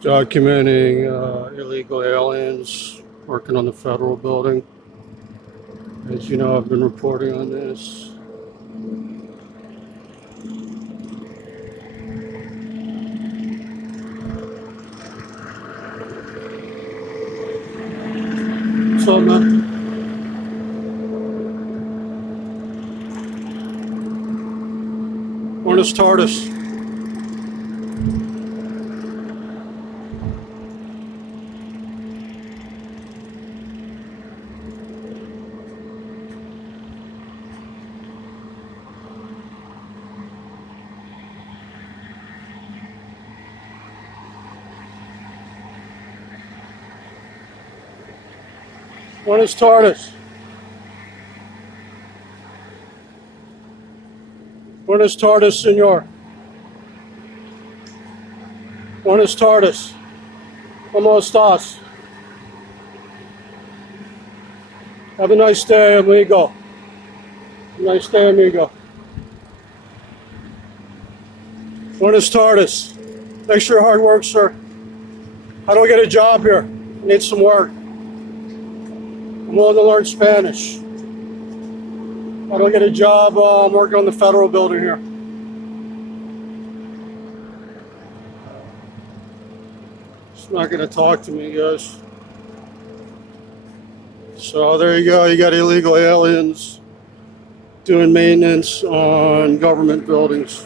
Documenting illegal aliens working on the federal building. As you know, I've been reporting on this. What's up, man? Buenos tardes. Buenas tardes. Buenas tardes, señor. Buenas tardes. ¿Cómo estás? Have a nice day, amigo. Nice day, amigo. Buenas tardes. Thanks for your hard work, sir. How do I get a job here? I need some work. I'm willing to learn Spanish. How do I get a job? I'm working on the federal building here. It's not going to talk to me, guys. So there you go. You got illegal aliens doing maintenance on government buildings.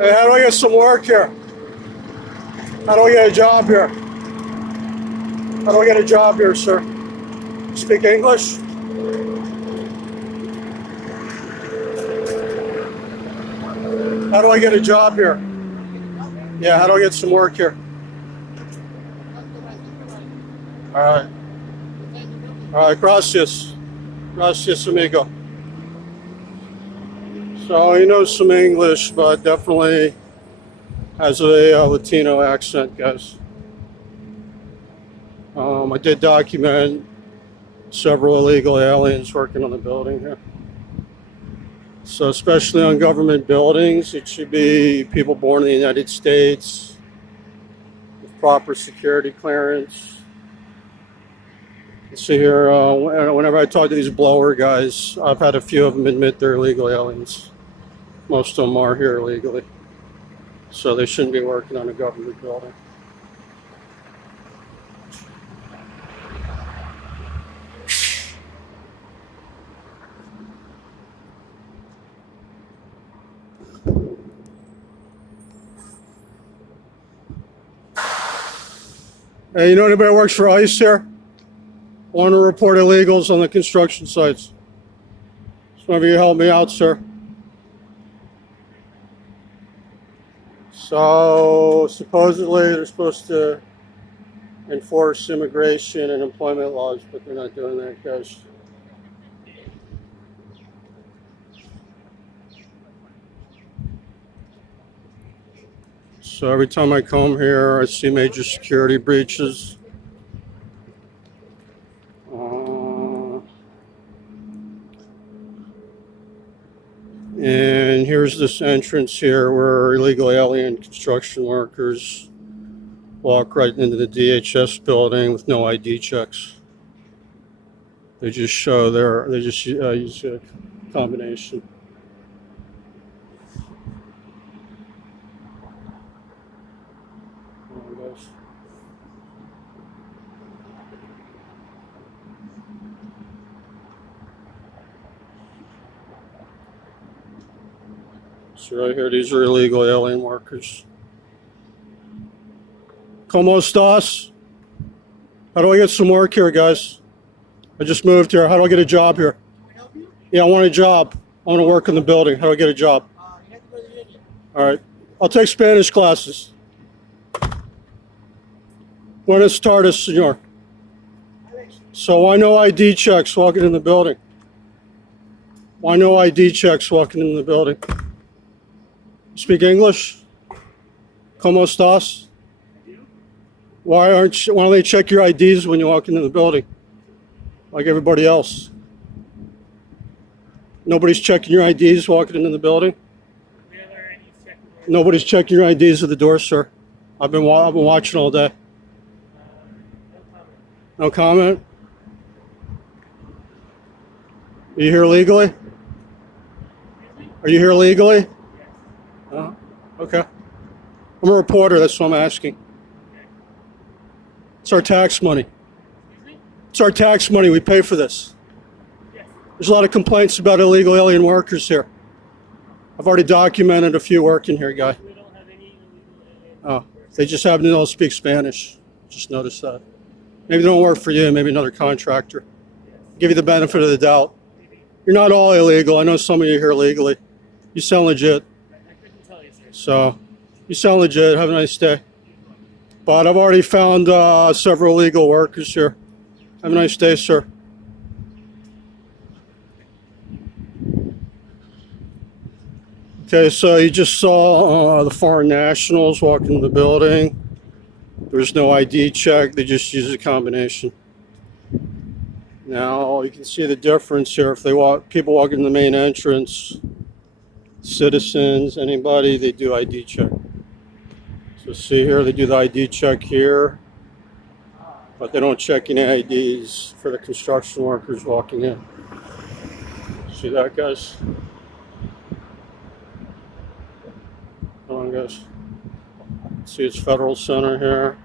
Hey, how do I get some work here? How do I get a job here? How do I get a job here, sir? Speak English? How do I get a job here? Yeah, how do I get some work here? All right. All right, gracias. Gracias, amigo. So he knows some English, but definitely has a Latino accent, guys. I did document several illegal aliens working on the building here. So especially on government buildings, it should be people born in the United States with proper security clearance. You see here, whenever I talk to these blower guys, I've had a few of them admit they're illegal aliens. Most of them are here illegally, so they shouldn't be working on a government building. Hey, you know anybody that works for ICE here? I want to report illegals on the construction sites. Some of you help me out, sir. So supposedly they're supposed to enforce immigration and employment laws, but they're not doing that, guys. So every time I come here, I see major security breaches. And here's this entrance here where illegal alien construction workers walk right into the DHS building with no ID checks. They just show they just use a combination. So right here, these are illegal alien workers. ¿Cómo estás? How do I get some work here, guys? I just moved here. How do I get a job here? Yeah, I want a job. I want to work in the building. How do I get a job? All right. I'll take Spanish classes. Buenas tardes, señor. So why no ID checks walking in the building? Why no ID checks walking in the building? Speak English? ¿Cómo estás? Why don't they check your IDs when you walk into the building, like everybody else? Nobody's checking your IDs walking into the building. Nobody's checking your IDs at the door, sir. I've been watching all day. No comment. Are you here legally? Are you here legally? Okay. I'm a reporter. That's what I'm asking. It's our tax money. It's our tax money. We pay for this. There's a lot of complaints about illegal alien workers here. I've already documented a few working here, guy. We don't have any illegal Oh, they just happen to know speak Spanish. Just noticed that. Maybe they don't work for you. Maybe another contractor. Give you the benefit of the doubt. You're not all illegal. I know some of you here legally. You sound legit. I couldn't tell you, sir. So, you sound legit. Have a nice day. But I've already found several illegal workers here. Have a nice day, sir. Okay, so you just saw the foreign nationals walk into the building. There's no ID check. They just use a combination. Now you can see the difference here. If people walk in the main entrance, citizens, anybody, they do ID check. So see here, they do the ID check here, but they don't check any IDs for the construction workers walking in. See that, guys? Come on, guys. See, it's Federal Center here.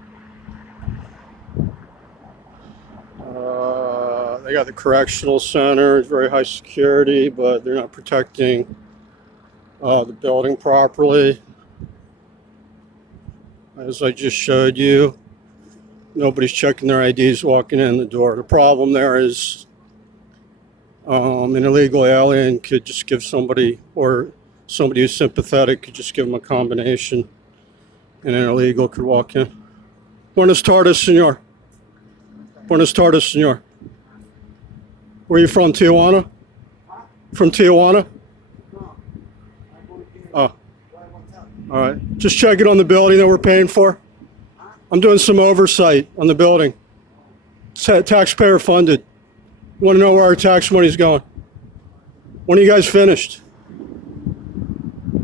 They got the correctional center. It's very high security, but they're not protecting the building properly. As I just showed you, nobody's checking their IDs walking in the door. The problem there is an illegal alien could just give somebody, or somebody who's sympathetic could just give them a combination, and an illegal could walk in. Buenas tardes, senor. Buenas tardes, senor. Where are you from, Tijuana? From Tijuana? Oh. All right. Just check it on the building that we're paying for. I'm doing some oversight on the building. It's taxpayer funded. Want to know where our tax money's going. When are you guys finished?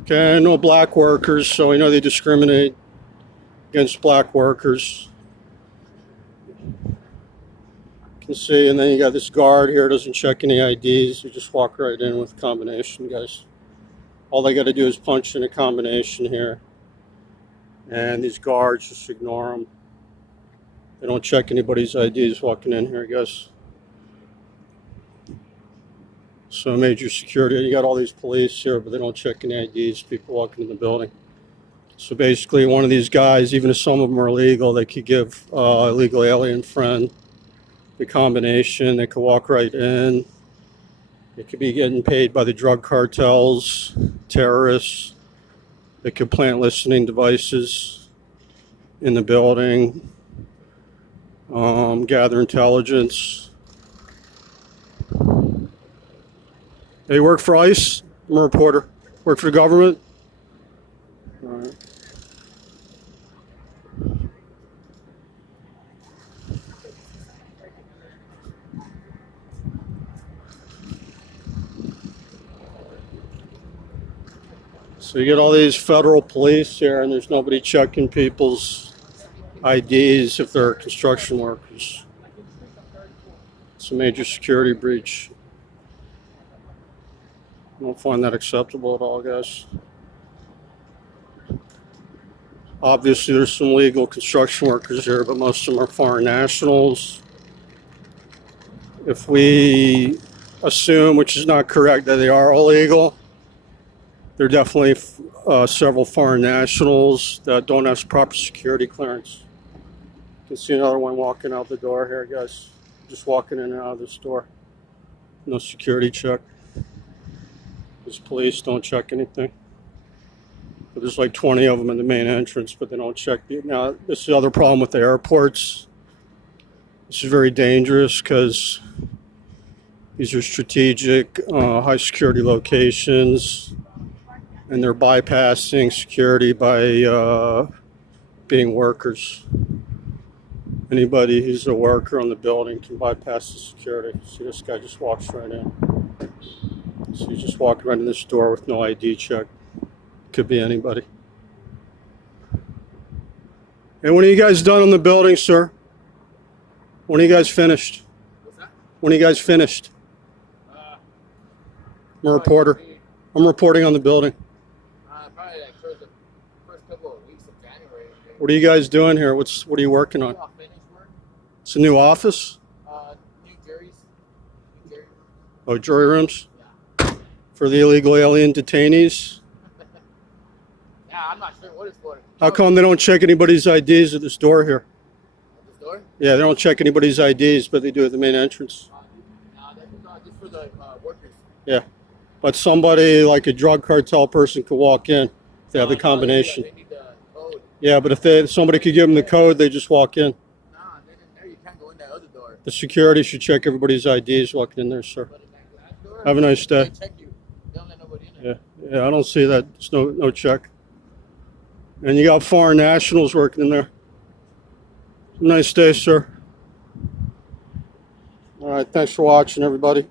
Okay, I know black workers, so I know they discriminate against black workers. You can see, and then you got this guard here, doesn't check any IDs. You just walk right in with a combination, guys. All they got to do is punch in a combination here. And these guards, just ignore them. They don't check anybody's IDs walking in here, guys. So major security, you got all these police here, but they don't check any IDs, people walking in the building. So basically one of these guys, even if some of them are illegal, they could give a illegal alien friend the combination. They could walk right in. They could be getting paid by the drug cartels, terrorists. They could plant listening devices in the building, gather intelligence. Hey, you work for ICE? I'm a reporter. Work for the government? All right. So you get all these federal police here, and there's nobody checking people's IDs if they're construction workers. It's a major security breach. I don't find that acceptable at all, guys. Obviously, there's some legal construction workers here, but most of them are foreign nationals. If we assume, which is not correct, that they are illegal, there are definitely several foreign nationals that don't have proper security clearance. You can see another one walking out the door here, guys. Just walking in and out of this door. No security check. These police don't check anything. But there's like 20 of them in the main entrance, but they don't check. Now, this is the other problem with the airports. This is very dangerous because these are strategic, high security locations, and they're bypassing security by being workers. Anybody who's a worker on the building can bypass the security. See, this guy just walks right in. So he's just walking right in this door with no ID check. Could be anybody. And when are you guys done on the building, sir? When are you guys finished? What's that? When are you guys finished? I'm a reporter. I'm reporting on the building. Probably like for the first couple of weeks of January. What are you guys doing here? What are you working on? Finish work. It's a new office? New juries. New jury. Oh, jury rooms? Yeah. For the illegal alien detainees? Yeah, I'm not sure what it's for. How come they don't check anybody's IDs at this door here? This door? Yeah, they don't check anybody's IDs, but they do at the main entrance. That's just for the workers. Yeah. But somebody like a drug cartel person could walk in. They have the combination. They need the code. Yeah, but if somebody could give them the code, they just walk in. Nah, there you can't go in that other door. The security should check everybody's IDs walking in there, sir. But in that glass door, Have a nice day. they check you. They don't let nobody in there. Yeah, I don't see that. There's no check. And you got foreign nationals working in there. Nice day, sir. All right, thanks for watching, everybody.